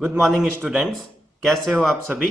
Good morning students, कैसे हो आप सभी।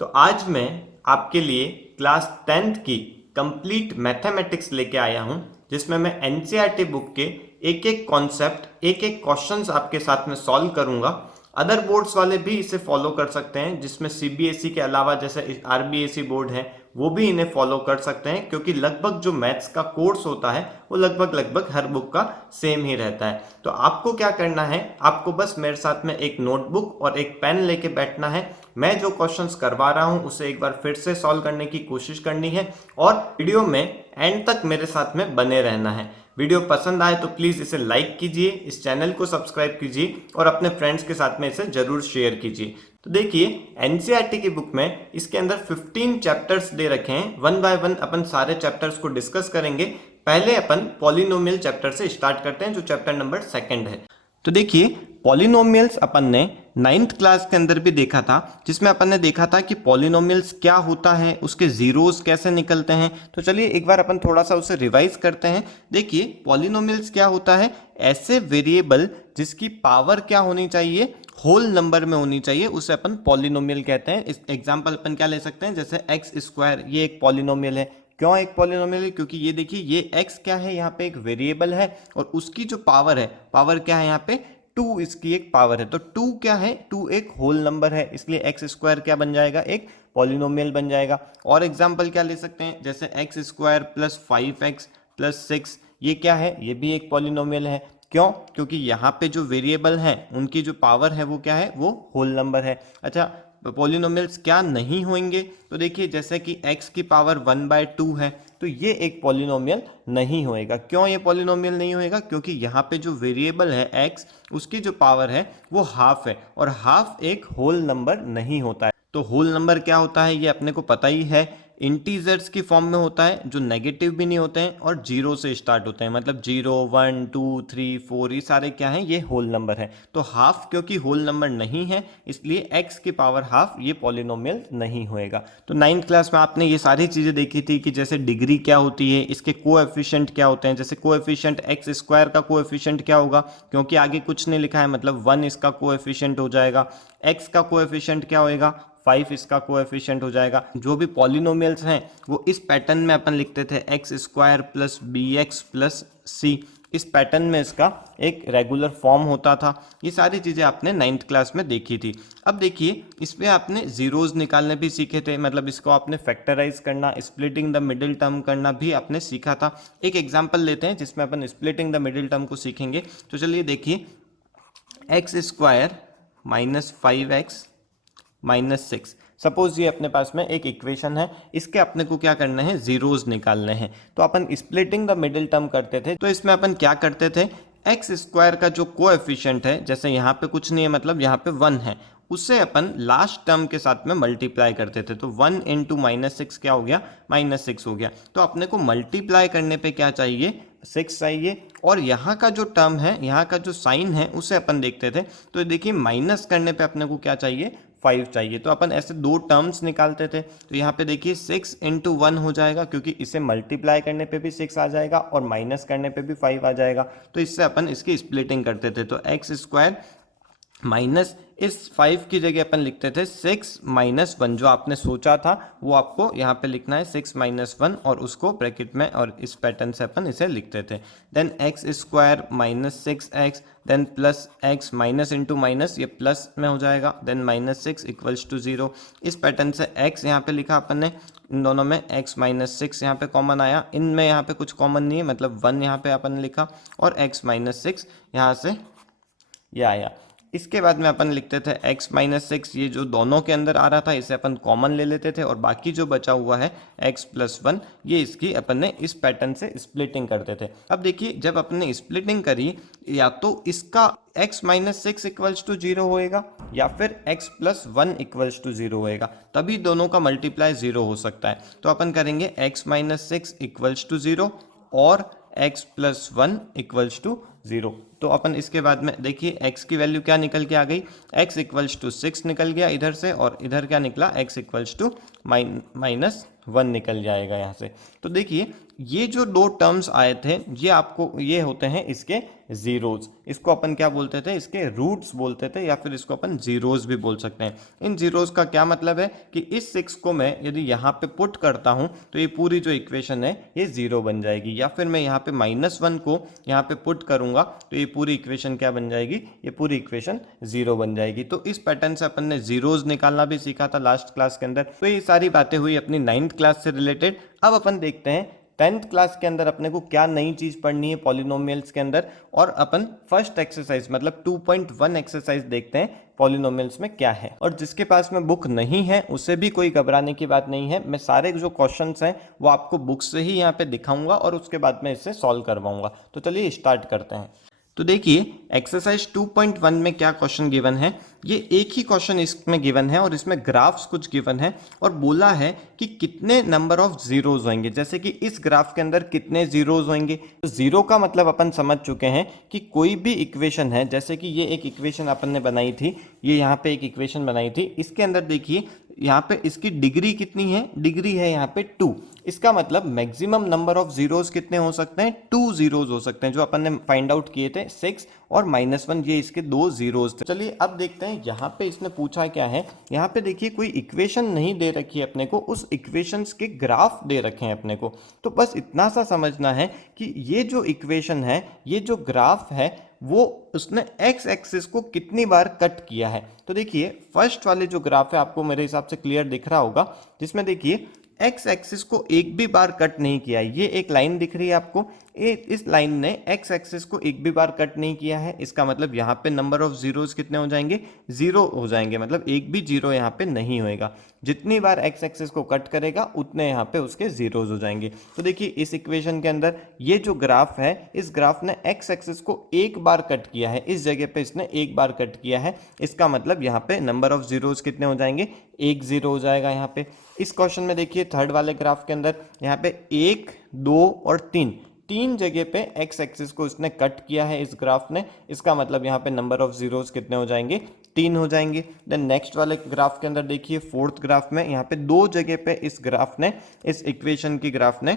तो आज मैं आपके लिए क्लास 10th की कंप्लीट मैथमेटिक्स लेके आया हूं, जिसमें मैं एनसीईआरटी बुक के एक एक कॉन्सेप्ट, एक एक क्वेश्चंस आपके साथ में सॉल्व करूंगा। अदर बोर्ड्स वाले भी इसे फॉलो कर सकते हैं, जिसमें सीबीएसई के अलावा जैसे आरबीएसई बोर्ड है वो भी इन्हें फॉलो कर सकते हैं, क्योंकि लगभग जो मैथ्स का कोर्स होता है वो लगभग हर बुक का सेम ही रहता है। तो आपको क्या करना है, आपको बस मेरे साथ में एक नोटबुक और एक पेन लेके बैठना है। मैं जो क्वेश्चंस करवा रहा हूं उसे एक बार फिर से सॉल्व करने की कोशिश करनी है और वीडियो में एंड तक मेरे साथ में बने रहना है। वीडियो पसंद आए तो प्लीज इसे लाइक कीजिए, इस चैनल को सब्सक्राइब कीजिए और अपने फ्रेंड्स के साथ में इसे जरूर शेयर कीजिए। तो देखिए, एनसीईआरटी की बुक में इसके अंदर 15 चैप्टर्स दे रखे हैं। वन बाय वन अपन सारे चैप्टर्स को डिस्कस करेंगे। पहले अपन पॉलिनोमियल चैप्टर से स्टार्ट करते हैं, जो चैप्टर नंबर 2 है। तो देखिए, पॉलिनोमियल्स अपन ने 9th क्लास के अंदर भी देखा था, जिसमें अपन ने देखा था कि पॉलिनोमियल्स क्या होता है, उसके जीरोस कैसे निकलते हैं। तो चलिए एक बार अपन थोड़ा सा उसे रिवाइज करते हैं। देखिए, पॉलिनोमियल्स क्या होता है, ऐसे वेरिएबल जिसकी पावर क्या होनी चाहिए, होल नंबर में होनी चाहिए, उसे अपन पॉलिनोमियल कहते हैं। इस एग्जांपल अपन क्या ले सकते हैं, जैसे एक्स स्क्वायर, ये एक पॉलिनोमियल है। क्यों एक पॉलिनोमियल है, क्योंकि ये देखिए, ये x क्या है, यहाँ पे एक वेरिएबल है और उसकी जो पावर है, पावर क्या है यहाँ पे 2, इसकी एक पावर है। तो 2 क्या है, 2 एक होल नंबर है, इसलिए एक्स स्क्वायर क्या बन जाएगा, एक पॉलिनोमियल बन जाएगा। और एग्जाम्पल क्या ले सकते हैं, जैसे x square plus 5x plus 6, ये क्या है, ये भी एक पॉलिनोमियल है। क्यों, क्योंकि यहाँ पे जो वेरिएबल हैं उनकी जो पावर है वो क्या है, वो होल नंबर है। अच्छा, पॉलिनोमियल्स क्या नहीं होंगे, तो देखिए जैसे कि x की पावर 1/2 है, तो ये एक पॉलिनोमियल नहीं होएगा। क्यों ये पॉलिनोमियल नहीं होएगा, क्योंकि यहाँ पे जो वेरिएबल है x, उसकी जो पावर है वो हाफ है और हाफ एक होल नंबर नहीं होता है। तो होल नंबर क्या होता है ये अपने को पता ही है, इंटीजर्स की फॉर्म में होता है, जो नेगेटिव भी नहीं होते हैं और जीरो से स्टार्ट होते हैं, मतलब 0 1 2 3 4, ये सारे क्या हैं, ये होल नंबर है। तो हाफ क्योंकि होल नंबर नहीं है, इसलिए x की पावर हाफ ये पॉलिनोमियल नहीं होएगा। तो 9th क्लास में आपने ये सारी चीजें देखी थी कि जैसे डिग्री क्या होती है, इसके कोएफिशिएंट क्या होते हैं। जैसे कोएफिशिएंट एक्स स्क्वायर का कोएफिशिएंट क्या होगा, क्योंकि आगे कुछ नहीं लिखा है, मतलब 1 इसका कोएफिशिएंट हो जाएगा। x का कोएफिशिएंट क्या होएगा, 5 इसका कोएफिशिएंट हो जाएगा। जो भी पॉलिनोमियल्स हैं वो इस पैटर्न में अपन लिखते थे, x square plus b x plus c, इस पैटर्न में इसका एक रेगुलर फॉर्म होता था। ये सारी चीज़ें आपने 9th क्लास में देखी थी। अब देखिए, इसमें आपने जीरोज निकालने भी सीखे थे, मतलब इसको आपने फैक्टराइज करना, स्प्लिटिंग द मिडिल टर्म करना भी आपने सीखा था। एक एग्जाम्पल लेते हैं जिसमें अपन स्प्लिटिंग द मिडिल टर्म को सीखेंगे। तो चलिए देखिए, x square minus 5x minus 6, suppose ये अपने पास में एक इक्वेशन है, इसके अपने को क्या करना है, जीरोज निकालने हैं। तो अपन स्प्लिटिंग द मिडिल टर्म करते थे, तो इसमें अपन क्या करते थे, एक्स स्क्वायर का जो कोएफिशिएंट है, जैसे यहाँ पे कुछ नहीं है, मतलब यहाँ पे 1 है, उससे अपन लास्ट टर्म के साथ में मल्टीप्लाई करते थे। तो 1 इंटू -6 क्या हो गया, -6 हो गया। तो अपने को मल्टीप्लाई करने पे क्या चाहिए, 6 चाहिए। और यहाँ का जो टर्म है, यहाँ का जो साइन है, उसे अपन देखते थे। तो देखिए, माइनस करने पे अपने को क्या चाहिए, 5 चाहिए। तो अपन ऐसे दो टर्म्स निकालते थे। तो यहाँ पे देखिए 6 इंटू 1 हो जाएगा, क्योंकि इसे मल्टीप्लाई करने पे भी 6 आ जाएगा और माइनस करने पे भी 5 आ जाएगा। तो इससे अपन इसकी स्प्लिटिंग करते थे। तो एक्स स्क्वायर माइनस, इस 5 की जगह अपन लिखते थे 6 माइनस 1, जो आपने सोचा था वो आपको यहाँ पे लिखना है 6 माइनस 1, और उसको ब्रैकेट में और इस पैटर्न से अपन इसे लिखते थे। Then x square minus 6x, then plus x, minus into minus ये प्लस में हो जाएगा, देन -6 इक्वल्स टू 0। इस पैटर्न से x यहाँ पे लिखा अपन ने, इन दोनों में x माइनस 6 यहाँ पे कॉमन आया, इनमें यहाँ पे कुछ कॉमन नहीं है, मतलब 1 यहाँ पे अपन लिखा और x माइनस 6 यहाँ से ये आया। इसके बाद में अपन लिखते थे x माइनस 6, ये जो दोनों के अंदर आ रहा था इसे अपन कॉमन ले लेते थे, और बाकी जो बचा हुआ है x प्लस 1, ये इसकी अपन ने इस पैटर्न से स्प्लिटिंग करते थे। अब देखिए, जब अपन ने स्प्लिटिंग करी, या तो इसका x माइनस 6 इक्वल्स टू 0 होएगा, या फिर x प्लस 1 इक्वल्स टू 0 होएगा, तभी दोनों का मल्टीप्लाई 0 हो सकता है। तो अपन करेंगे x माइनस 6 इक्वल्स टू 0 और x प्लस 1 इक्वल्स टू 0। तो अपन इसके बाद में देखिए x की वैल्यू क्या निकल के आ गई, x इक्वल्स टू 6 निकल गया इधर से, और इधर क्या निकला, x इक्वल्स टू -1 निकल जाएगा यहाँ से। तो देखिए ये जो दो टर्म्स आए थे ये आपको ये होते हैं इसके जीरोज, इसको अपन क्या बोलते थे, इसके रूट्स बोलते थे, या फिर इसको अपन जीरोज भी बोल सकते हैं। इन जीरोज का क्या मतलब है कि इस 6 को मैं यदि यहाँ पे पुट करता हूँ तो ये पूरी जो इक्वेशन है ये जीरो बन जाएगी, या फिर मैं यहाँ पे -1 को यहाँ पे पुट करूंगा तो ये पूरी इक्वेशन क्या बन जाएगी, ये पूरी इक्वेशन जीरो बन जाएगी। तो इस पैटर्न से अपन ने जीरोज निकालना भी सीखा था लास्ट क्लास के अंदर। तो ये सारी बातें हुई अपनी 9th क्लास से रिलेटेड। अब अपन देखते हैं 10th क्लास के अंदर अपने को क्या नई चीज पढ़नी है पॉलिनोमियल्स के अंदर, और अपन फर्स्ट एक्सरसाइज मतलब 2.1 एक्सरसाइज देखते हैं पॉलिनोमियल्स में क्या है। और जिसके पास में बुक नहीं है उसे भी कोई घबराने की बात नहीं है, मैं सारे जो क्वेश्चंस हैं वो आपको बुक से ही यहाँ पे दिखाऊंगा और उसके बाद में इसे सॉल्व करवाऊंगा। तो चलिए स्टार्ट करते हैं। तो देखिए एक्सरसाइज 2.1 में क्या क्वेश्चन गिवन है, ये एक ही क्वेश्चन इसमें गिवन है और इसमें ग्राफ्स कुछ गिवन है और बोला है कि कितने नंबर ऑफ जीरोज होंगे, जैसे कि इस ग्राफ के अंदर कितने जीरोज होंगे। तो जीरो का मतलब अपन समझ चुके हैं कि कोई भी इक्वेशन है, जैसे कि ये एक इक्वेशन अपन ने बनाई थी, ये यहाँ पे एक इक्वेशन बनाई थी, इसके अंदर देखिए यहाँ पे इसकी डिग्री कितनी है, डिग्री है यहाँ पे 2, इसका मतलब मैक्सिमम नंबर ऑफ जीरोज कितने हो सकते हैं, 2 जीरोज हो सकते हैं, जो अपन ने फाइंड आउट किए थे 6 और -1, ये इसके 2 जीरोज थे। चलिए अब देखते हैं यहाँ पे इसने पूछा क्या है। यहाँ पे देखिए कोई इक्वेशन नहीं दे रखी है अपने को, उस इक्वेशंस के ग्राफ दे रखे हैं अपने को। तो बस इतना सा समझना है कि ये जो इक्वेशन है, ये जो ग्राफ है, वो उसने x एक्सिस को कितनी बार कट किया है। तो देखिए फर्स्ट वाले जो ग्राफ है आपको मेरे हिसाब से क्लियर दिख रहा होगा, जिसमें देखिए x एक्सिस को एक भी बार कट नहीं किया है। ये एक लाइन दिख रही है आपको, इस लाइन ने x एक्सिस को एक भी बार कट नहीं किया है। इसका मतलब यहाँ पे नंबर ऑफ जीरोज कितने हो जाएंगे, 0 हो जाएंगे, मतलब एक भी जीरो यहाँ पे नहीं होएगा। जितनी बार x एक्सिस को कट करेगा उतने यहाँ पे उसके जीरोज हो जाएंगे। तो देखिए इस इक्वेशन के अंदर ये जो ग्राफ है, इस ग्राफ ने x एक्सिस को एक बार कट किया है, इस जगह पे इसने एक बार कट किया है। इसका मतलब यहाँ पे नंबर ऑफ जीरोज कितने हो जाएंगे, 1 0 हो जाएगा यहाँ पे। इस क्वेश्चन में देखिए थर्ड वाले ग्राफ के अंदर यहाँ पे 1 2 और 3 जगह पे x एक्सिस को इसने कट किया है इस ग्राफ ने। इसका मतलब यहाँ पे नंबर ऑफ जीरोज कितने हो जाएंगे, 3 हो जाएंगे। देन नेक्स्ट वाले ग्राफ के अंदर देखिए फोर्थ ग्राफ में यहाँ पे 2 जगह पे इस ग्राफ ने, इस इक्वेशन की ग्राफ ने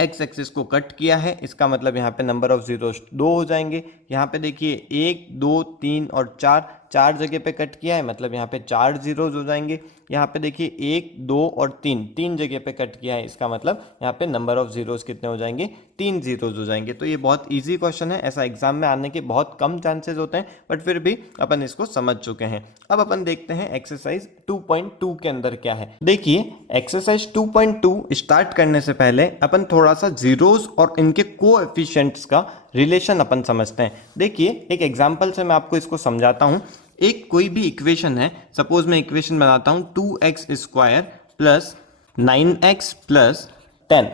x एक्सिस को कट किया है। इसका मतलब यहाँ पे नंबर ऑफ जीरोज 2 हो जाएंगे। यहाँ पे देखिए 1 2 3 और 4 जगह पे कट किया है, मतलब यहाँ पे 4 जीरोज हो जाएंगे। यहाँ पे देखिए 1 2 और 3 जगह पे कट किया है, इसका मतलब यहाँ पे नंबर ऑफ जीरोज कितने हो जाएंगे, 3 जीरोज हो जाएंगे। तो ये बहुत इजी क्वेश्चन है, ऐसा एग्जाम में आने के बहुत कम चांसेस होते हैं, बट फिर भी अपन इसको समझ चुके हैं। अब अपन देखते हैं एक्सरसाइज 2.2 के अंदर क्या है। देखिए एक्सरसाइज 2.2 स्टार्ट करने से पहले अपन थोड़ा सा जीरोज और इनके कोएफिशिएंट्स का रिलेशन अपन समझते हैं। देखिए एक एग्जांपल से मैं आपको इसको समझाता हूं। एक कोई भी इक्वेशन है, सपोज मैं इक्वेशन बनाता हूं 2x square plus 9x plus 10,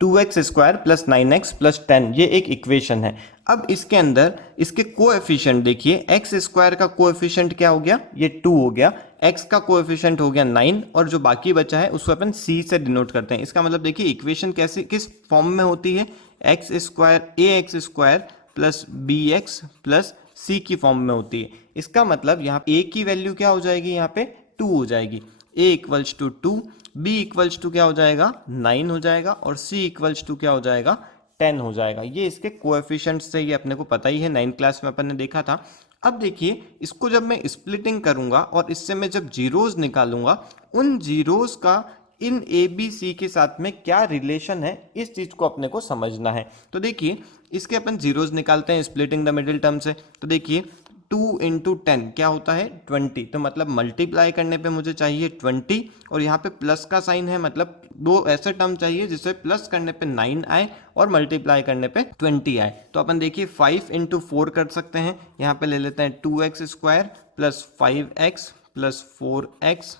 2x square plus 9x plus 10, ये एक इक्वेशन है। अब इसके अंदर इसके कोएफिशिएंट देखिए, x स्क्वायर का कोएफिशिएंट क्या हो गया, ये 2 हो गया, x का कोएफिशिएंट हो गया 9, और जो बाकी बचा है उसको अपन c से डिनोट करते हैं। इसका मतलब देखिए इक्वेशन कैसे किस फॉर्म में होती है, x square ax square plus bx plus c की फॉर्म में होती है। इसका मतलब यहाँ a की वैल्यू क्या हो जाएगी, यहाँ पे 2 हो जाएगी, a equals to 2, b equals to क्या हो जाएगा 9 हो जाएगा, और c इक्वल्स टू क्या हो जाएगा 10 हो जाएगा। ये इसके कोएफिशिएंट्स से, ये अपने को पता ही है, 9th क्लास में अपन ने देखा था। अब देखिए इसको जब मैं स्प्लिटिंग करूंगा और इससे मैं जब जीरोज निकालूंगा, उन जीरोज का इन ए बी सी के साथ में क्या रिलेशन है, इस चीज को अपने को समझना है। तो देखिए इसके अपन जीरोज निकालते हैं स्प्लिटिंग द मिडिल टर्म से। तो देखिए 2 इंटू 10 क्या होता है 20, तो मतलब मल्टीप्लाई करने पे मुझे चाहिए 20, और यहाँ पे प्लस का साइन है, मतलब दो ऐसे टर्म चाहिए जिसे प्लस करने पे 9 आए और मल्टीप्लाई करने पे 20 आए। तो अपन देखिए 5 इंटू 4 कर सकते हैं, यहाँ पे ले लेते हैं 2x square plus 5x plus 4x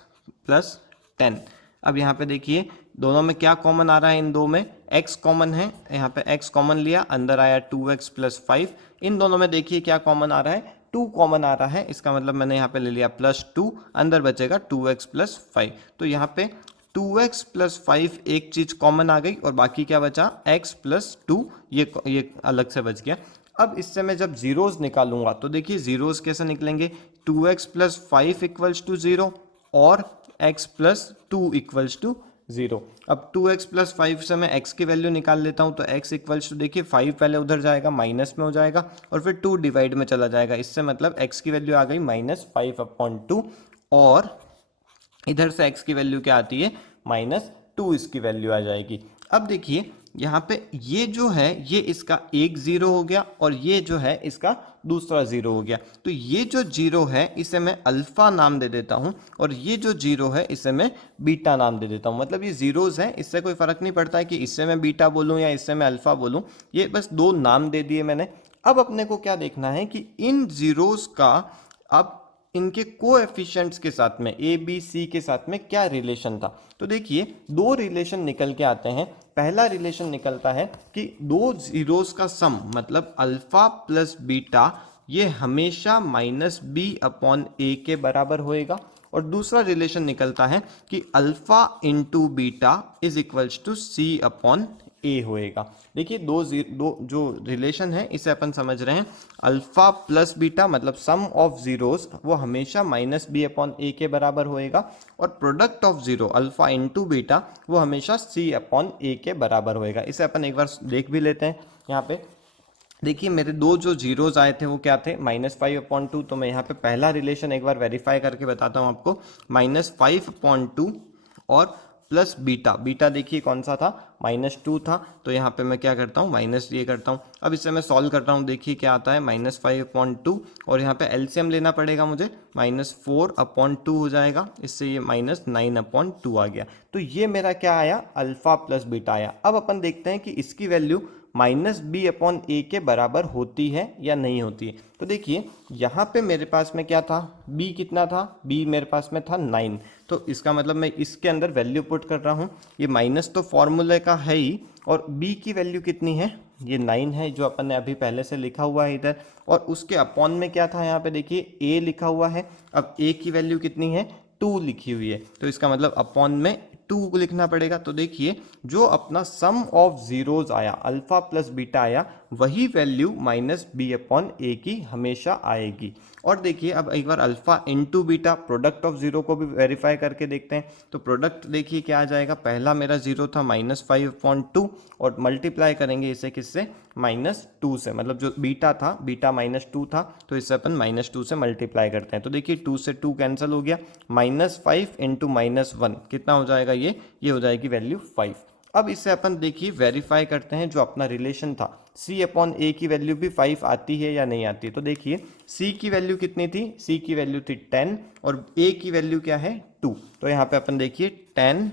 plus 10। अब यहाँ पे देखिए दोनों में क्या कॉमन आ रहा है, इन दो में x कॉमन है, यहाँ पे x कॉमन लिया, अंदर आया 2x प्लस 5। इन दोनों में देखिए क्या कॉमन आ रहा है, 2 कॉमन आ रहा है, इसका मतलब मैंने यहाँ पे ले लिया प्लस 2, अंदर बचेगा 2x प्लस 5। तो यहाँ पे 2x प्लस 5 एक चीज कॉमन आ गई और बाकी क्या बचा x प्लस 2, ये अलग से बच गया। अब इससे मैं जब जीरोस निकालूंगा तो देखिए जीरोस कैसे निकलेंगे, 2x प्लस 5 इक्वल्स टू 0 और x प्लस 2 इक्वल्स टू 0। अब 2x प्लस 5 से मैं x की वैल्यू निकाल लेता हूँ, तो x इक्वल्स टू देखिए 5 पहले उधर जाएगा, माइनस में हो जाएगा और फिर 2 डिवाइड में चला जाएगा। इससे मतलब x की वैल्यू आ गई -5/2 और इधर से x की वैल्यू क्या आती है -2 इसकी वैल्यू आ जाएगी। अब देखिए यहाँ पे ये जो है ये इसका एक जीरो हो गया और ये जो है इसका दूसरा जीरो हो गया। तो ये जो जीरो है इसे मैं अल्फा नाम दे देता हूँ और ये जो जीरो है इसे मैं बीटा नाम दे देता हूँ। मतलब ये जीरोस हैं, इससे कोई फर्क नहीं पड़ता है कि इससे मैं बीटा बोलूँ या इससे मैं अल्फा बोलूँ, ये बस दो नाम दे दिए मैंने। अब अपने को क्या देखना है कि इन जीरोस का अब इनके कोएफिशिएंट्स के साथ में ए बी सी के साथ में क्या रिलेशन था। तो देखिए दो रिलेशन निकल के आते हैं। पहला रिलेशन निकलता है कि दो जीरोस का सम मतलब अल्फा प्लस बीटा ये हमेशा -b/a के बराबर होएगा। और दूसरा रिलेशन निकलता है कि alpha into beta is equals to c/a होएगा। देखिए दो जो रिलेशन है इसे अपन समझ रहे हैं। अल्फा प्लस बीटा मतलब सम ऑफ जीरोस वो हमेशा -b/a के बराबर होएगा और product of zero alpha into beta वो हमेशा c/a के बराबर होएगा। इसे अपन एक बार देख भी लेते हैं। यहाँ पे देखिए मेरे दो जो जीरोज आए थे वो क्या थे -5/2। तो मैं यहाँ पे पहला रिलेशन एक बार वेरीफाई करके बताता हूँ आपको। -5/2 और प्लस बीटा, बीटा देखिए कौन सा था -2 था। तो यहाँ पे मैं क्या करता हूँ माइनस ये करता हूँ। अब इसे मैं सॉल्व करता हूँ, देखिए क्या आता है -5/2 और यहाँ पे एलसीएम लेना पड़ेगा मुझे, -4/2 हो जाएगा। इससे ये -9/2 आ गया। तो ये मेरा क्या आया अल्फा प्लस बीटा आया। अब अपन देखते हैं कि इसकी वैल्यू -b/a के बराबर होती है या नहीं होती है। तो देखिए यहाँ पे मेरे पास में क्या था, b कितना था, b मेरे पास में था 9। तो इसका मतलब मैं इसके अंदर वैल्यू पुट कर रहा हूँ। ये माइनस तो फॉर्मूले का है ही और b की वैल्यू कितनी है, ये 9 है जो अपन ने अभी पहले से लिखा हुआ है इधर। और उसके अपॉन में क्या था यहाँ पे देखिए a लिखा हुआ है। अब a की वैल्यू कितनी है 2 लिखी हुई है, तो इसका मतलब अपॉन में 2 को लिखना पड़ेगा। तो देखिए जो अपना सम ऑफ जीरोज आया अल्फा प्लस बीटा आया वही वैल्यू -b/a की हमेशा आएगी। और देखिए अब एक बार alpha into beta product of zero को भी वेरीफाई करके देखते हैं। तो प्रोडक्ट देखिए क्या आ जाएगा, पहला मेरा जीरो था -5/2 और मल्टीप्लाई करेंगे इसे किससे -2 से। मतलब जो बीटा था बीटा -2 था तो इससे अपन -2 से मल्टीप्लाई करते हैं। तो देखिए 2 से 2 कैंसिल हो गया, -5 इंटू -1 कितना हो जाएगा, ये हो जाएगी वैल्यू 5। अब इससे अपन देखिए वेरीफाई करते हैं जो अपना रिलेशन था c/a की वैल्यू भी 5 आती है या नहीं आती है। तो देखिए c की वैल्यू कितनी थी, c की वैल्यू थी 10 और a की वैल्यू क्या है 2। तो यहाँ पे अपन देखिए 10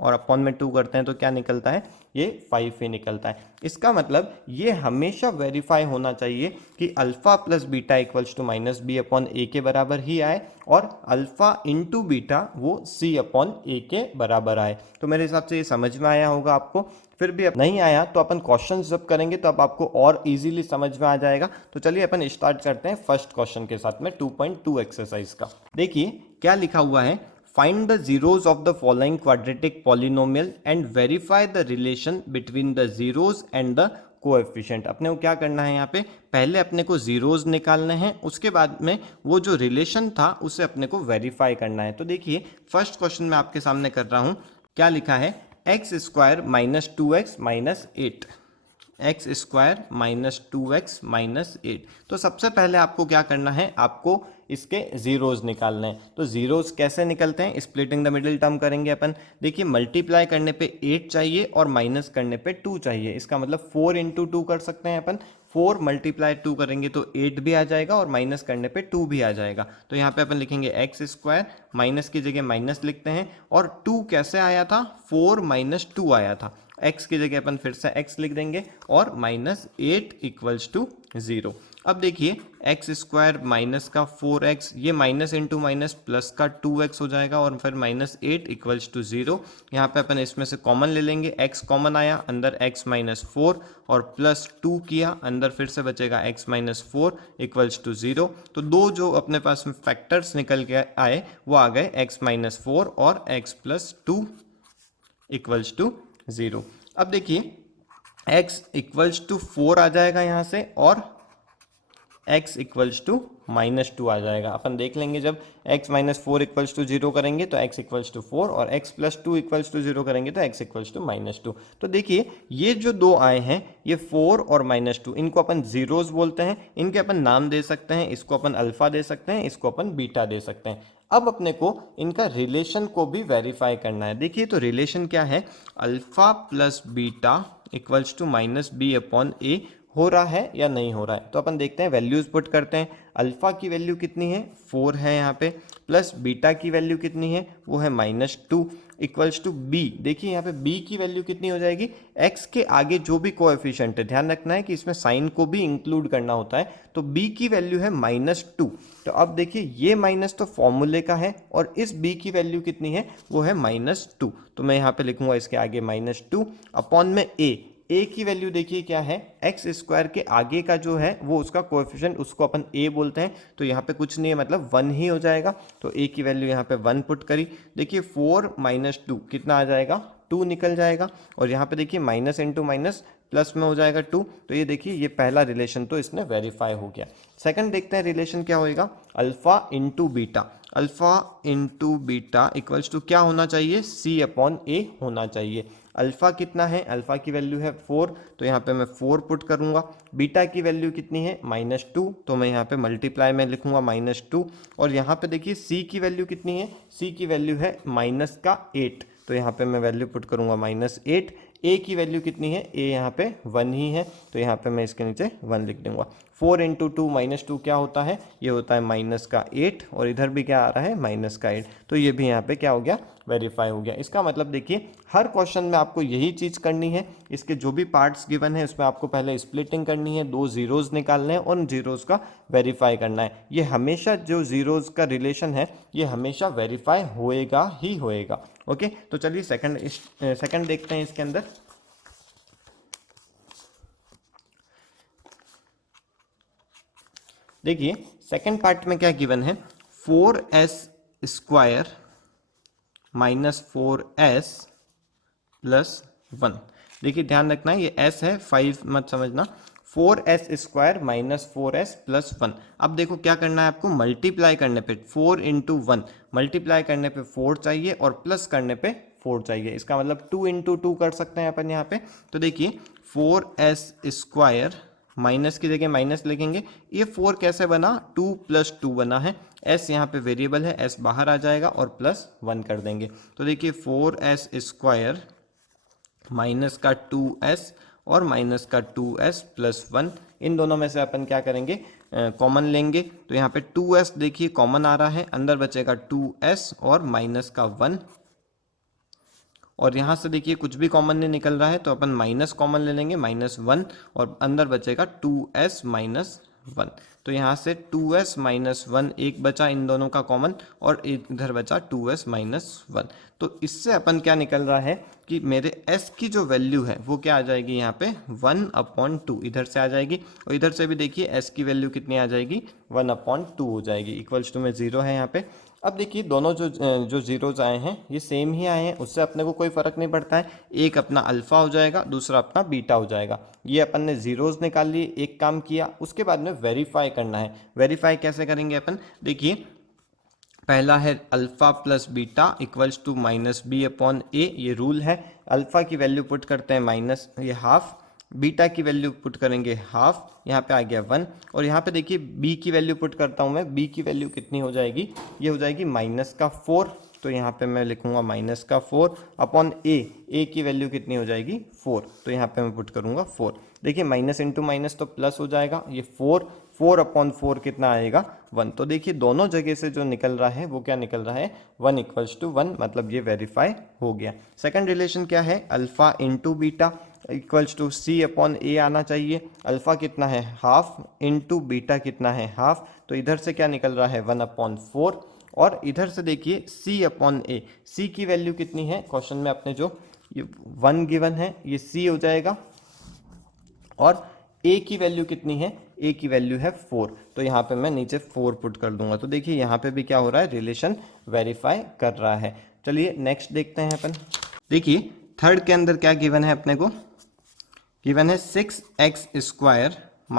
और अपॉन में 2 करते हैं तो क्या निकलता है, ये 5 ही निकलता है। इसका मतलब ये हमेशा वेरीफाई होना चाहिए कि alpha plus beta equals to -b/a के बराबर ही आए और अल्फा इंटू बीटा वो c/a के बराबर आए। तो मेरे हिसाब से ये समझ में आया होगा आपको। फिर भी नहीं आया तो अपन क्वेश्चन जब करेंगे तो अब आपको और इजीली समझ में आ जाएगा। तो चलिए अपन स्टार्ट करते हैं फर्स्ट क्वेश्चन के साथ में 2.2 एक्सरसाइज का। देखिए क्या लिखा हुआ है, Find the zeros of the following quadratic polynomial and verify the relation between the zeros and the coefficient. अपने को क्या करना है, यहाँ पे पहले अपने को जीरोज निकालने हैं, उसके बाद में वो जो रिलेशन था उसे अपने को वेरीफाई करना है। तो देखिए फर्स्ट क्वेश्चन मैं आपके सामने कर रहा हूँ, क्या लिखा है x² - 2x - 8, x² - 2x - 8। तो सबसे पहले आपको क्या करना है, आपको इसके जीरोज निकालने हैं। तो जीरोज कैसे निकलते हैं, स्प्लिटिंग द मिडिल टर्म करेंगे अपन। देखिए मल्टीप्लाई करने पे 8 चाहिए और माइनस करने पे 2 चाहिए। इसका मतलब 4 × 2 कर सकते हैं अपन। 4 × 2 करेंगे तो 8 भी आ जाएगा और माइनस करने पे 2 भी आ जाएगा। तो यहाँ पे अपन लिखेंगे x², माइनस की जगह माइनस लिखते हैं और 2 कैसे आया था, 4 - 2 आया था। x की जगह अपन फिर से x लिख देंगे और -8 = 0। अब देखिए x² माइनस का 4x, ये माइनस इंटू माइनस प्लस का 2x हो जाएगा और फिर -8 = 0। यहाँ पे अपन इसमें से कॉमन ले लेंगे, x कॉमन आया, अंदर x - 4 और प्लस 2 किया, अंदर फिर से बचेगा x - 4 = 0। तो दो जो अपने पास में फैक्टर्स निकल के आए वो आ गए x - 4 और x + 2 = 0। अब देखिए x = 4 आ जाएगा यहाँ से और x इक्वल्स टू -2 आ जाएगा। अपन देख लेंगे जब x माइनस 4 इक्वल्स टू 0 करेंगे तो x इक्वल्स टू 4 और x प्लस 2 इक्वल्स टू 0 करेंगे तो x इक्वल्स टू -2। तो देखिए ये जो दो आए हैं ये 4 और -2, इनको अपन जीरोस बोलते हैं। इनके अपन नाम दे सकते हैं, इसको अपन अल्फा दे सकते हैं, इसको अपन बीटा दे सकते हैं। अब अपने को इनका रिलेशन को भी वेरीफाई करना है। देखिए तो रिलेशन क्या है, alpha plus beta equals to -b/a हो रहा है या नहीं हो रहा है। तो अपन देखते हैं, वैल्यूज पुट करते हैं। अल्फा की वैल्यू कितनी है, 4 है यहाँ पे, प्लस बीटा की वैल्यू कितनी है, वो है -2 इक्वल्स टू b। देखिए यहाँ पे b की वैल्यू कितनी हो जाएगी, x के आगे जो भी कोएफिशिएंट है, ध्यान रखना है कि इसमें साइन को भी इंक्लूड करना होता है, तो b की वैल्यू है -2। तो अब देखिए ये माइनस तो फॉर्मूले का है और इस b की वैल्यू कितनी है, वो है -2। तो मैं यहाँ पे लिखूंगा इसके आगे -2 अपॉन में a की वैल्यू देखिए क्या है, एक्स स्क्वायर के आगे का जो है वो उसका कोएफिशिएंट, उसको अपन a बोलते हैं। तो यहाँ पे कुछ नहीं है, मतलब 1 ही हो जाएगा। तो a की वैल्यू यहाँ पे 1 पुट करी। देखिए 4 - 2 कितना आ जाएगा, 2 निकल जाएगा। और यहाँ पे देखिए माइनस इंटू माइनस प्लस में हो जाएगा 2। तो ये देखिए ये पहला रिलेशन तो इसने वेरीफाई हो गया। सेकंड देखते हैं रिलेशन क्या होएगा, alpha into beta. Alpha into beta equals to क्या होना चाहिए, c/a होना चाहिए। अल्फा कितना है, अल्फा की वैल्यू है 4, तो यहाँ पे मैं 4 पुट करूँगा। बीटा की वैल्यू कितनी है, -2, तो मैं यहाँ पे मल्टीप्लाई में लिखूँगा -2। और यहाँ पे देखिए c की वैल्यू कितनी है, c की वैल्यू है -8, तो यहाँ पे मैं वैल्यू पुट करूँगा -8। a की वैल्यू कितनी है, a यहाँ पे 1 ही है, तो यहाँ पे मैं इसके नीचे 1 लिख दूंगा। 4 इंटू 2 -2 क्या होता है, ये होता है -8, और इधर भी क्या आ रहा है, -8। तो ये भी यहाँ पे क्या हो गया, वेरीफाई हो गया। इसका मतलब देखिए हर क्वेश्चन में आपको यही चीज़ करनी है, इसके जो भी पार्ट्स गिवन है उसमें आपको पहले स्प्लिटिंग करनी है, 2 जीरोस निकालने हैं और उन जीरोस का वेरीफाई करना है। ये हमेशा जो जीरोस का रिलेशन है ये हमेशा वेरीफाई होएगा ही होएगा। ओके, तो चलिए सेकंड देखते हैं इसके अंदर। देखिए सेकंड पार्ट में क्या गिवन है, 4s² -4s + 1। देखिए ध्यान रखना है ये s है, 5 मत समझना। 4s² -4s + 1। अब देखो क्या करना है आपको, मल्टीप्लाई करने पे 4 इंटू 1, मल्टीप्लाई करने पे 4 चाहिए और प्लस करने पे 4 चाहिए। इसका मतलब 2 इंटू 2 कर सकते हैं अपन यहाँ पे। तो देखिए 4s² माइनस की जगह माइनस लिखेंगे। ये 4 कैसे बना, 2 + 2 बना है। s यहाँ पे वेरिएबल है, s बाहर आ जाएगा और +1 कर देंगे। तो देखिए 4s² माइनस का 2s और माइनस का 2s + 1, इन दोनों में से अपन क्या करेंगे, कॉमन लेंगे। तो यहाँ पे 2s देखिए कॉमन आ रहा है, अंदर बचेगा 2s और माइनस का 1। और यहाँ से देखिए कुछ भी कॉमन नहीं निकल रहा है, तो अपन माइनस कॉमन ले लेंगे, -1, और अंदर बचेगा 2s - 1। तो यहाँ से 2s - 1 एक बचा इन दोनों का कॉमन, और इधर बचा 2s - 1। तो इससे अपन क्या निकल रहा है कि मेरे s की जो वैल्यू है वो क्या आ जाएगी, यहाँ पे 1/2 इधर से आ जाएगी, और इधर से भी देखिए s की वैल्यू कितनी आ जाएगी, 1/2 हो जाएगी। इक्वल्स टू में 0 है यहाँ पे। अब देखिए दोनों जो जीरोज आए हैं ये सेम ही आए हैं, उससे अपने को कोई फ़र्क नहीं पड़ता है। एक अपना अल्फ़ा हो जाएगा, दूसरा अपना बीटा हो जाएगा। ये अपन ने जीरोज निकाल लिए, एक काम किया। उसके बाद में वेरीफाई करना है। वेरीफाई कैसे करेंगे अपन, देखिए पहला है alpha plus beta equals to -b/a, ये रूल है। अल्फ़ा की वैल्यू पुट करते हैं माइनस ये हाफ, बीटा की वैल्यू पुट करेंगे हाफ, यहाँ पे आ गया 1। और यहाँ पे देखिए b की वैल्यू पुट करता हूँ मैं, b की वैल्यू कितनी हो जाएगी, ये हो जाएगी -4। तो यहाँ पे मैं लिखूँगा -4 अपॉन a की वैल्यू कितनी हो जाएगी 4, तो यहाँ पे मैं पुट करूँगा 4। देखिए माइनस इंटू माइनस तो प्लस हो जाएगा, ये 4/4 कितना आएगा 1। तो देखिए दोनों जगह से जो निकल रहा है वो क्या निकल रहा है, 1 = 1, मतलब ये वेरीफाई हो गया। सेकंड रिलेशन क्या है, alpha into beta equals to c/a आना चाहिए। अल्फ़ा कितना है हाफ, इंटू बीटा कितना है हाफ, तो इधर से क्या निकल रहा है 1/4, और इधर से देखिए c/a, c की वैल्यू कितनी है, क्वेश्चन में अपने जो ये 1 गिवन है ये c हो जाएगा, और a की वैल्यू कितनी है, a की वैल्यू है 4, तो यहाँ पे मैं नीचे 4 पुट कर दूंगा। तो देखिए यहाँ पे भी क्या हो रहा है, रिलेशन वेरीफाई कर रहा है। चलिए नेक्स्ट देखते हैं अपन। देखिए थर्ड के अंदर क्या गिवन है अपने को, गिवन है 6x² -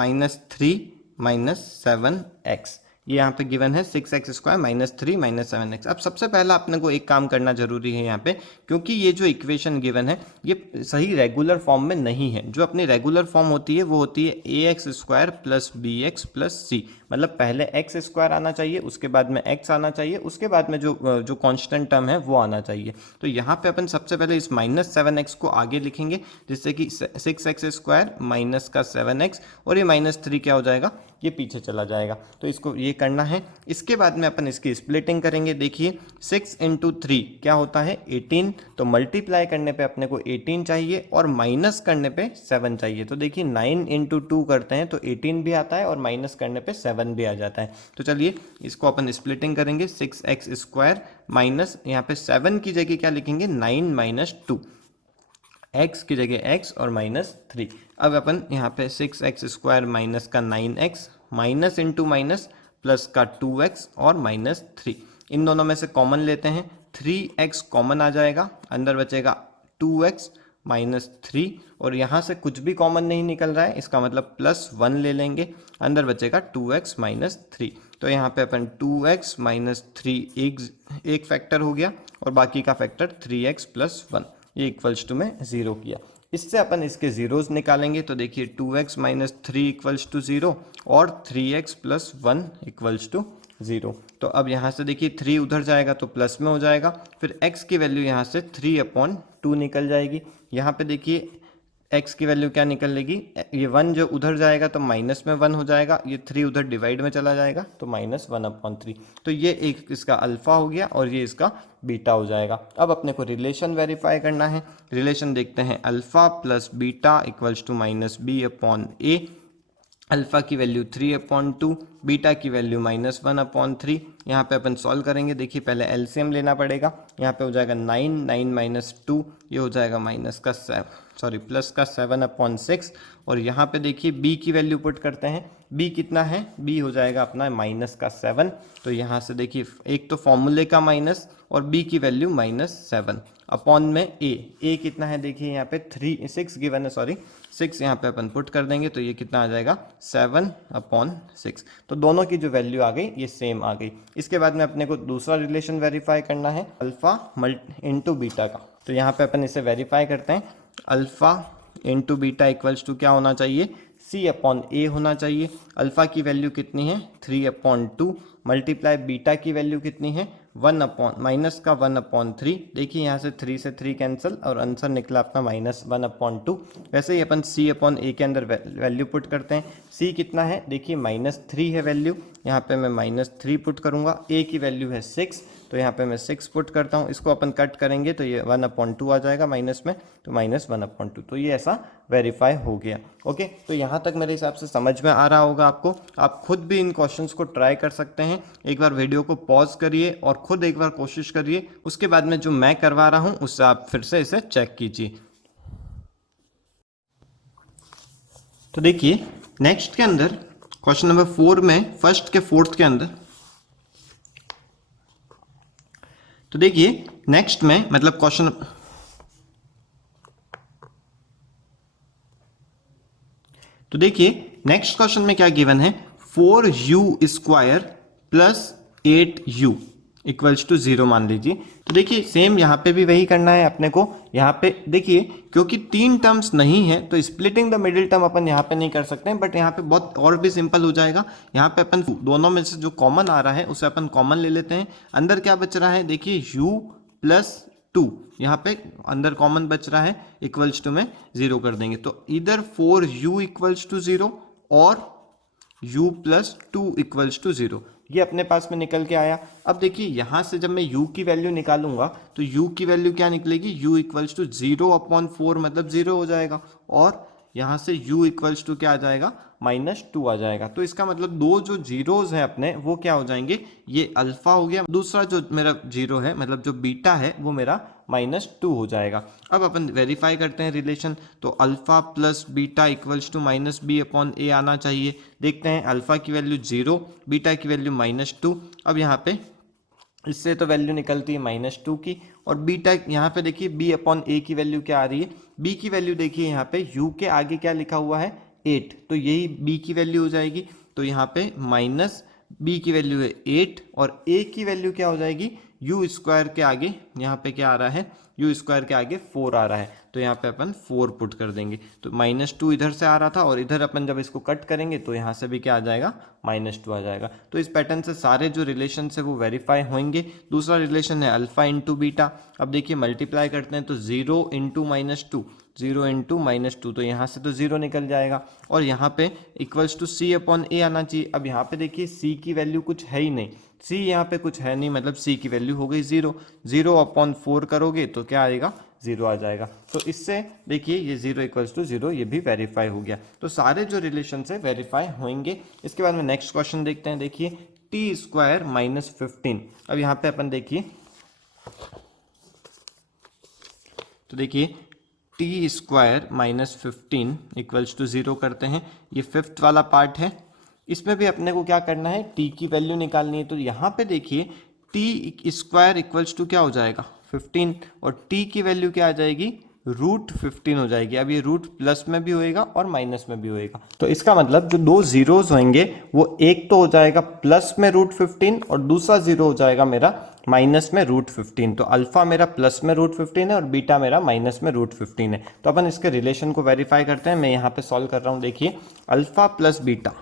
3 -7x। ये यहाँ पे गिवन है 6x² -3 -7x। अब सबसे पहला अपने को एक काम करना जरूरी है यहाँ पे, क्योंकि ये जो इक्वेशन गिवन है ये सही रेगुलर फॉर्म में नहीं है। जो अपनी रेगुलर फॉर्म होती है वो होती है ax² + bx + c। मतलब पहले x² आना चाहिए, उसके बाद में x आना चाहिए, उसके बाद में जो कांस्टेंट टर्म है वो आना चाहिए। तो यहाँ पे अपन सबसे पहले इस -7x को आगे लिखेंगे, जिससे कि 6x² माइनस का 7x और ये -3 क्या हो जाएगा, ये पीछे चला जाएगा। तो इसको ये करना है। इसके बाद में अपन इसकी स्प्लिटिंग करेंगे। देखिए 6 × 3 क्या होता है 18, तो मल्टीप्लाई करने पे अपने को 18 चाहिए और माइनस करने पे 7 चाहिए। तो देखिए 9 × 2 करते हैं तो 18 भी आता है और माइनस करने पे 7 भी आ जाता है। तो चलिए इसको अपन स्प्लिटिंग करेंगे। 6x² माइनस यहाँ पे 7 की जगह क्या लिखेंगे 9 - 2, x की जगह x और -3। अब अपन यहाँ पे 6x² माइनस का 9x minus into minus plus का 2x और -3, इन दोनों में से कॉमन लेते हैं। 3x कॉमन आ जाएगा, अंदर बचेगा 2x -3 और यहाँ से कुछ भी कॉमन नहीं निकल रहा है, इसका मतलब +1 ले लेंगे, अंदर बचेगा 2x -3। तो यहाँ पे अपन 2x -3 एक फैक्टर हो गया और बाकी का फैक्टर 3x + 1, ये इक्वल्स टू में 0 किया। इससे अपन इसके जीरोस निकालेंगे। तो देखिए 2x -3 = 0 और 3x + 1 = 0। तो अब यहाँ से देखिए 3 उधर जाएगा तो प्लस में हो जाएगा, फिर x की वैल्यू यहाँ से 3/2 निकल जाएगी। यहाँ पे देखिए x की वैल्यू क्या निकलेगी, ये 1 जो उधर जाएगा तो माइनस में 1 हो जाएगा, ये 3 उधर डिवाइड में चला जाएगा तो -1/3। तो ये एक इसका अल्फा हो गया और ये इसका बीटा हो जाएगा। अब अपने को रिलेशन वेरीफाई करना है। रिलेशन देखते हैं, अल्फा + बीटा = -b/a। अल्फ़ा की वैल्यू 3/2, बीटा की वैल्यू -1/3। यहाँ पे अपन सॉल्व करेंगे। देखिए पहले एलसीएम लेना पड़ेगा। यहाँ पे हो जाएगा 9 - 2, ये हो जाएगा प्लस का 7/6। और यहाँ पे देखिए b की वैल्यू पुट करते हैं। b कितना है, b हो जाएगा अपना -7। तो यहाँ से देखिए एक तो फॉर्मूले का माइनस और b की वैल्यू -7 अपॉन में a कितना है, देखिए यहाँ पे 6 गिवन है, 6 यहाँ पे अपन पुट कर देंगे तो ये कितना आ जाएगा 7/6। तो दोनों की जो वैल्यू आ गई ये सेम आ गई। इसके बाद में अपने को दूसरा रिलेशन वेरीफाई करना है, अल्फ़ा × बीटा का। तो यहाँ पे अपन इसे वेरीफाई करते हैं। अल्फ़ा × बीटा = क्या होना चाहिए, c/a होना चाहिए। अल्फ़ा की वैल्यू कितनी है 3/2 मल्टीप्लाई बीटा की वैल्यू कितनी है -1/3। देखिए यहाँ से 3 से 3 कैंसिल और आंसर निकला अपना -1/2। वैसे ही अपन c/a के अंदर वैल्यू पुट करते हैं। c कितना है, देखिए -3 है वैल्यू, यहाँ पे मैं -3 पुट करूँगा। a की वैल्यू है 6, तो यहाँ पे मैं 6 पुट करता हूँ। इसको अपन कट करेंगे तो ये 1/2 आ जाएगा माइनस में, तो -1/2। तो ये ऐसा वेरीफाई हो गया। ओके, तो यहाँ तक मेरे हिसाब से समझ में आ रहा होगा आपको। आप खुद भी इन क्वेश्चंस को ट्राई कर सकते हैं। एक बार वीडियो को पॉज करिए और खुद एक बार कोशिश करिए, उसके बाद में जो मैं करवा रहा हूँ उससे आप फिर से इसे चेक कीजिए। तो देखिए नेक्स्ट के अंदर क्वेश्चन नंबर 4 में फर्स्ट के फोर्थ के अंदर, तो देखिए नेक्स्ट में मतलब क्वेश्चन, तो देखिए नेक्स्ट क्वेश्चन में क्या गिवन है, 4u² + 8u = 0 मान लीजिए। तो देखिए सेम यहाँ पे भी वही करना है अपने को। यहाँ पे देखिए क्योंकि 3 टर्म्स नहीं है तो स्प्लिटिंग द मिडिल टर्म अपन यहाँ पे नहीं कर सकते हैं, बट यहाँ पे बहुत और भी सिंपल हो जाएगा। यहाँ पे अपन दोनों में से जो कॉमन आ रहा है उसे अपन कॉमन ले लेते हैं। अंदर क्या बच रहा है, देखिए u + 2 यहाँ पे अंदर कॉमन बच रहा है, = में 0 कर देंगे। तो इधर 4u = 0 और u + 2 = 0, ये अपने पास में निकल के आया। अब देखिए यहाँ से जब मैं u की वैल्यू निकालूंगा तो u की वैल्यू क्या निकलेगी, u = 0/4 मतलब 0 हो जाएगा, और यहाँ से u = क्या आ जाएगा -2 आ जाएगा। तो इसका मतलब दो जो जीरोज हैं अपने वो क्या हो जाएंगे, ये अल्फा हो गया, दूसरा जो मेरा जीरो है मतलब जो बीटा है वो मेरा -2 हो जाएगा। अब अपन वेरीफाई करते हैं रिलेशन। तो अल्फा + बीटा = -b/a आना चाहिए। देखते हैं अल्फा की वैल्यू 0, बीटा की वैल्यू -2। अब यहाँ पे इससे तो वैल्यू निकलती है -2 की, और बीटा यहाँ पे देखिए b/a की वैल्यू क्या आ रही है, b की वैल्यू देखिए यहाँ पे u के आगे क्या लिखा हुआ है 8, तो यही b की वैल्यू हो जाएगी। तो यहाँ पे माइनस बी की वैल्यू है 8 और ए की वैल्यू क्या हो जाएगी, यू स्क्वायर के आगे यहाँ पे क्या आ रहा है, यू स्क्वायर के आगे 4 आ रहा है, तो यहाँ पे अपन 4 पुट कर देंगे। तो -2 इधर से आ रहा था और इधर अपन जब इसको कट करेंगे तो यहाँ से भी क्या आ जाएगा, -2 आ जाएगा। तो इस पैटर्न से सारे जो रिलेशन है वो वेरीफाई होंगे। दूसरा रिलेशन है अल्फा इंटू बीटा। अब देखिए मल्टीप्लाई करते हैं तो 0 इंटू -2, 0 इंटू -2, तो यहाँ से तो 0 निकल जाएगा और यहाँ पे इक्वल्स टू सी अपॉन ए आना चाहिए। अब यहाँ पे देखिए सी की वैल्यू कुछ है ही नहीं, सी यहाँ पे कुछ है नहीं, मतलब सी की वैल्यू हो गई 0। 0 अपॉन 4 करोगे तो क्या आएगा, 0 आ जाएगा। तो इससे देखिए ये 0 इक्वल्स टू 0 ये भी वेरीफाई हो गया। तो सारे जो रिलेशन है वेरीफाई होंगे। इसके बाद में नेक्स्ट क्वेश्चन देखते हैं। देखिए टी स्क्वायर -15। अब यहाँ पे अपन देखिए, तो देखिए टी स्क्वायर -15 इक्वल्स टू 0 करते हैं। ये फिफ्थ वाला पार्ट है, इसमें भी अपने को क्या करना है, टी की वैल्यू निकालनी है। तो यहाँ पे देखिए टी स्क्वायर इक्वल्स टू क्या हो जाएगा, 15, और टी की वैल्यू क्या आ जाएगी, √15 हो जाएगी। अब ये रूट प्लस में भी होएगा और माइनस में भी होएगा, तो इसका मतलब जो दो जीरोज होंगे वो एक तो हो जाएगा प्लस में √15 और दूसरा जीरो हो जाएगा मेरा माइनस में √15। तो अल्फा मेरा प्लस में √15 है और बीटा मेरा माइनस में √15 है। तो अपन इसके रिलेशन को वेरीफाई करते हैं। मैं यहाँ पे सॉल्व कर रहा हूँ। देखिए alpha plus beta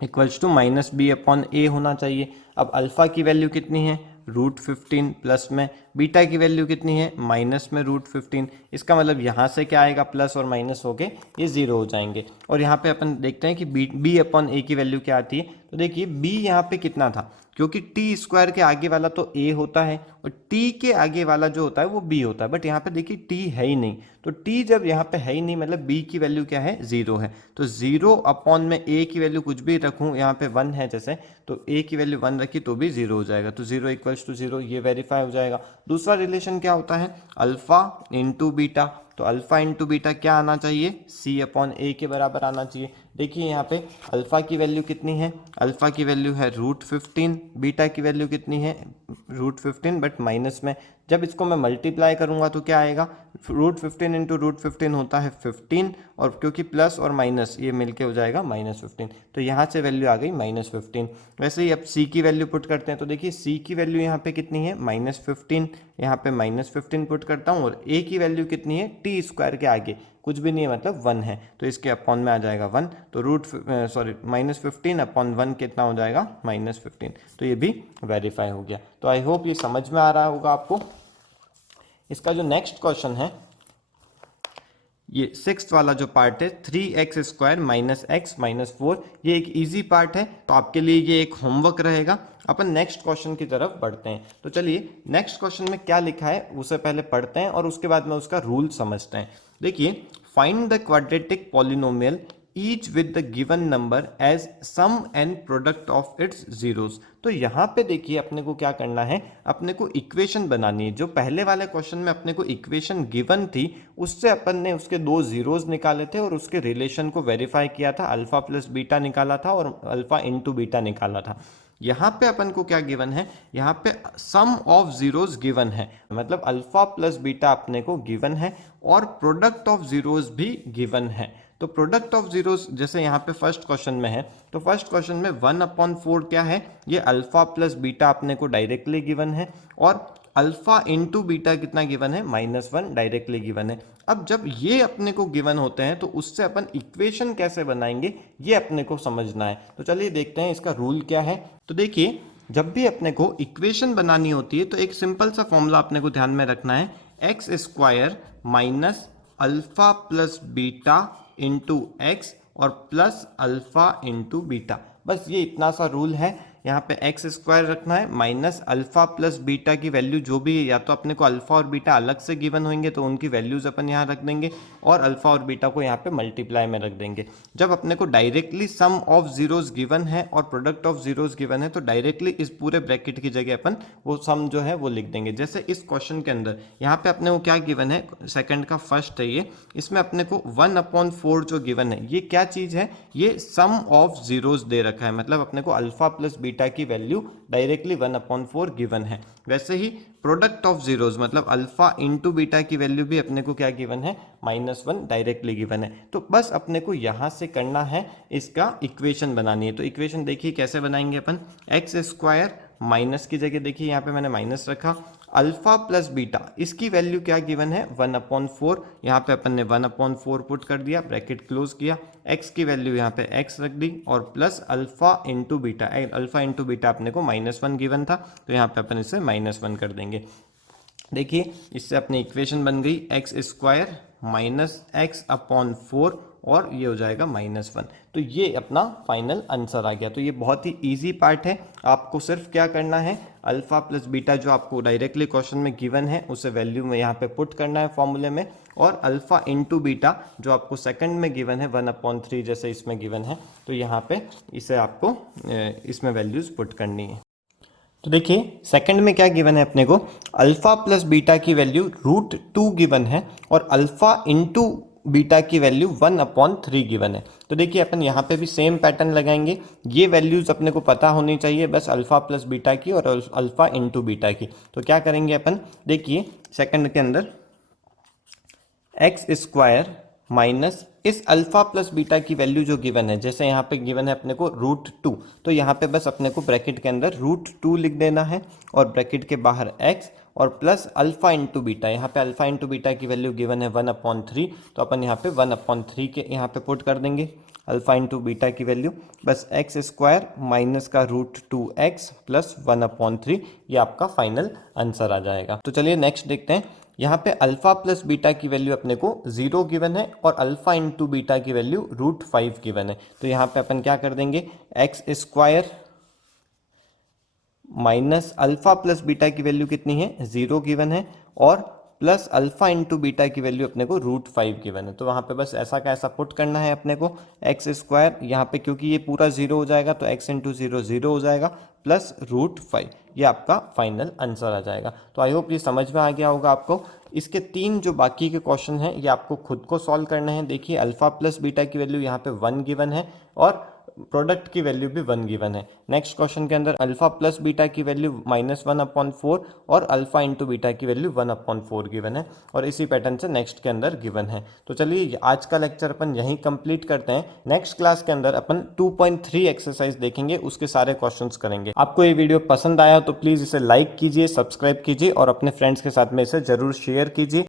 equals to -b upon a होना चाहिए। अब अल्फा की वैल्यू कितनी है, √15 प्लस में, बीटा की वैल्यू कितनी है, माइनस में √15। इसका मतलब यहाँ से क्या आएगा, प्लस और माइनस होके ये 0 हो जाएंगे। और यहाँ पे अपन देखते हैं कि b अपॉन a की वैल्यू क्या आती है। तो देखिए b यहाँ पे कितना था, क्योंकि टी स्क्वायर के आगे वाला तो a होता है और t के आगे वाला जो होता है वो b होता है, बट यहाँ पे देखिए t है ही नहीं। तो t जब यहाँ पे है ही नहीं मतलब b की वैल्यू क्या है, 0 है। तो 0 अपॉन में a की वैल्यू कुछ भी रखूँ, यहाँ पे 1 है जैसे, तो a की वैल्यू 1 रखी तो भी 0 हो जाएगा। तो 0 इक्वल्स टू 0 ये वेरीफाई हो जाएगा। दूसरा रिलेशन क्या होता है, अल्फा इंटू बीटा। तो अल्फा इंटू बीटा क्या आना चाहिए, c अपॉन a के बराबर आना चाहिए। देखिए यहाँ पे अल्फा की वैल्यू कितनी है, अल्फा की वैल्यू है √15, बीटा की वैल्यू कितनी है, √15 बट माइनस में। जब इसको मैं मल्टीप्लाई करूंगा तो क्या आएगा, √15 इंटू √15 होता है 15, और क्योंकि प्लस और माइनस ये मिलके हो जाएगा -15। तो यहाँ से वैल्यू आ गई -15। वैसे ही अब c की वैल्यू पुट करते हैं। तो देखिए c की वैल्यू यहाँ पे कितनी है, -15, यहाँ पे -15 पुट करता हूँ, और a की वैल्यू कितनी है, टी स्क्वायर के आगे कुछ भी नहीं है मतलब 1 है, तो इसके अपॉन में आ जाएगा 1। तो -15 अपॉन 1 कितना हो जाएगा, -15। तो ये भी वेरीफाई हो गया। तो आई होप ये समझ में आ रहा होगा आपको। इसका जो नेक्स्ट क्वेश्चन है, ये सिक्स्थ वाला जो पार्ट है, 3x² - x - 4, ये एक इजी पार्ट है, तो आपके लिए ये एक होमवर्क रहेगा। अपन नेक्स्ट क्वेश्चन की तरफ बढ़ते हैं। तो चलिए नेक्स्ट क्वेश्चन में क्या लिखा है उसे पहले पढ़ते हैं और उसके बाद में उसका रूल समझते हैं। देखिए, find the quadratic polynomial each with the given number as sum and product of its zeros. तो यहाँ पे देखिए अपने को क्या करना है, अपने को इक्वेशन बनानी है। जो पहले वाले क्वेश्चन में अपने को इक्वेशन गिवन थी, उससे अपन ने उसके दो जीरोस निकाले थे और उसके रिलेशन को वेरीफाई किया था, अल्फा प्लस बीटा निकाला था और अल्फा इंटू बीटा निकाला था। यहाँ पे अपन को क्या गिवन है, यहाँ पे सम ऑफ जीरोस गिवन है, मतलब अल्फा प्लस बीटा अपने को गिवन है और प्रोडक्ट ऑफ जीरोस भी गिवन है। तो प्रोडक्ट ऑफ जीरोस जैसे यहाँ पे फर्स्ट क्वेश्चन में है, तो फर्स्ट क्वेश्चन में 1/4 क्या है, ये अल्फा प्लस बीटा अपने को डायरेक्टली गिवन है, और अल्फा इंटू बीटा कितना गिवन है, -1 डायरेक्टली गिवन है। अब जब ये अपने को गिवन होते हैं तो उससे अपन इक्वेशन कैसे बनाएंगे ये अपने को समझना है। तो चलिए देखते हैं इसका रूल क्या है। तो देखिए, जब भी अपने को इक्वेशन बनानी होती है तो एक सिंपल सा फॉर्मूला अपने को ध्यान में रखना है, x² minus alpha plus beta into x और प्लस अल्फा इंटू बीटा। बस ये इतना सा रूल है। यहाँ पे x² रखना है माइनस अल्फा प्लस बीटा की वैल्यू जो भी है, या तो अपने को अल्फा और बीटा अलग से गिवन होंगे तो उनकी वैल्यूज अपन यहाँ रख देंगे, और अल्फा और बीटा को यहाँ पे मल्टीप्लाई में रख देंगे। जब अपने को directly sum of zeros given है और प्रोडक्ट ऑफ जीरोस गिवन है तो डायरेक्टली इस पूरे ब्रैकेट की जगह अपन वो सम जो है वो लिख देंगे। जैसे इस क्वेश्चन के अंदर यहाँ पे अपने को क्या गिवन है, सेकेंड का फर्स्ट है ये, इसमें अपने को 1/4 जो गिवन है, ये क्या चीज़ है, ये सम ऑफ जीरोस दे रखा है, मतलब अपने को अल्फा प्लस बीटा की वैल्यू डायरेक्टली 1/4 गिवन है। वैसे ही प्रोडक्ट ऑफ जीरोज मतलब अल्फा इंटू बीटा की वैल्यू भी अपने को क्या गिवन है, -1 डायरेक्टली गिवन है। तो बस अपने को यहाँ से करना है, इसका इक्वेशन बनानी है। तो इक्वेशन देखिए कैसे बनाएंगे अपन, एक्स स्क्वायर माइनस की जगह देखिए यहाँ पे मैंने माइनस रखा, अल्फा प्लस बीटा इसकी वैल्यू क्या गिवन है 1/4, यहाँ पे अपन ने 1/4 पुट कर दिया, ब्रैकेट क्लोज किया, एक्स की वैल्यू यहाँ पे एक्स रख दी और plus alpha into beta, alpha into beta अपने को -1 गिवन था तो यहाँ पे अपन इसे -1 कर देंगे। देखिए इससे अपनी इक्वेशन बन गई x square minus x upon 4 और ये हो जाएगा -1। तो ये अपना फाइनल आंसर आ गया। तो ये बहुत ही इजी पार्ट है, आपको सिर्फ क्या करना है, अल्फा प्लस बीटा जो आपको डायरेक्टली क्वेश्चन में गिवन है उसे वैल्यू में यहाँ पे पुट करना है फॉर्मूले में, और अल्फा इंटू बीटा जो आपको सेकंड में गिवन है 1/3 जैसे इसमें गिवन है, तो यहाँ पे इसे आपको इसमें वैल्यूज पुट करनी है। तो देखिए सेकंड में क्या गिवन है अपने को, अल्फा प्लस बीटा की वैल्यू √2 गिवन है और अल्फा इंटू बीटा की वैल्यू 1/3 गिवन है। तो देखिए अपन यहाँ पे भी सेम पैटर्न लगाएंगे, ये वैल्यूज अपने को पता होनी चाहिए बस अल्फा प्लस बीटा की और अल्फा इंटू बीटा की। तो क्या करेंगे अपन, देखिए सेकंड के अंदर एक्स स्क्वायर माइनस इस अल्फा प्लस बीटा की वैल्यू जो गिवन है, जैसे यहाँ पे गिवन है अपने को √2, तो यहाँ पे बस अपने को ब्रैकेट के अंदर √2 लिख देना है और ब्रैकेट के बाहर x और प्लस अल्फा इंटू बीटा, यहाँ पे अल्फा इंटू बीटा की वैल्यू गिवन है 1/3, तो अपन यहाँ पे 1/3 के यहाँ पे पुट कर देंगे अल्फा इंटू बीटा की वैल्यू, बस एक्स स्क्वायर माइनस का √2x प्लस 1/3, ये आपका फाइनल आंसर आ जाएगा। तो चलिए नेक्स्ट देखते हैं, यहाँ पे अल्फा प्लस बीटा की वैल्यू अपने को 0 गिवन है और अल्फा इंटू बीटा की वैल्यू √5 गिवन है। तो यहाँ पे अपन क्या कर देंगे, x square minus alpha plus beta की वैल्यू कितनी है 0 गिवन है और प्लस अल्फा इंटू बीटा की वैल्यू अपने को √5 गिवन है। तो वहाँ पे बस ऐसा का ऐसा पुट करना है अपने को, एक्स स्क्वायर यहाँ पे क्योंकि ये पूरा 0 हो जाएगा तो x इंटू 0 0 हो जाएगा प्लस √5, ये आपका फाइनल आंसर आ जाएगा। तो आई होप ये समझ में आ गया होगा आपको। इसके 3 जो बाकी के क्वेश्चन हैं ये आपको खुद को सॉल्व करने हैं। देखिए अल्फा प्लस बीटा की वैल्यू यहाँ पे 1 गिवन है और प्रोडक्ट की वैल्यू भी 1 गिवन है। नेक्स्ट क्वेश्चन के अंदर अल्फा प्लस बीटा की वैल्यू -1/4 और अल्फा इंटू बीटा की वैल्यू 1/4 गिवन है और इसी पैटर्न से नेक्स्ट के अंदर गिवन है। तो चलिए आज का लेक्चर अपन यहीं कंप्लीट करते हैं। नेक्स्ट क्लास के अंदर अपन 2.3 एक्सरसाइज देखेंगे, उसके सारे क्वेश्चंस करेंगे। आपको ये वीडियो पसंद आया तो प्लीज़ इसे लाइक कीजिए, सब्सक्राइब कीजिए और अपने फ्रेंड्स के साथ में इसे जरूर शेयर कीजिए।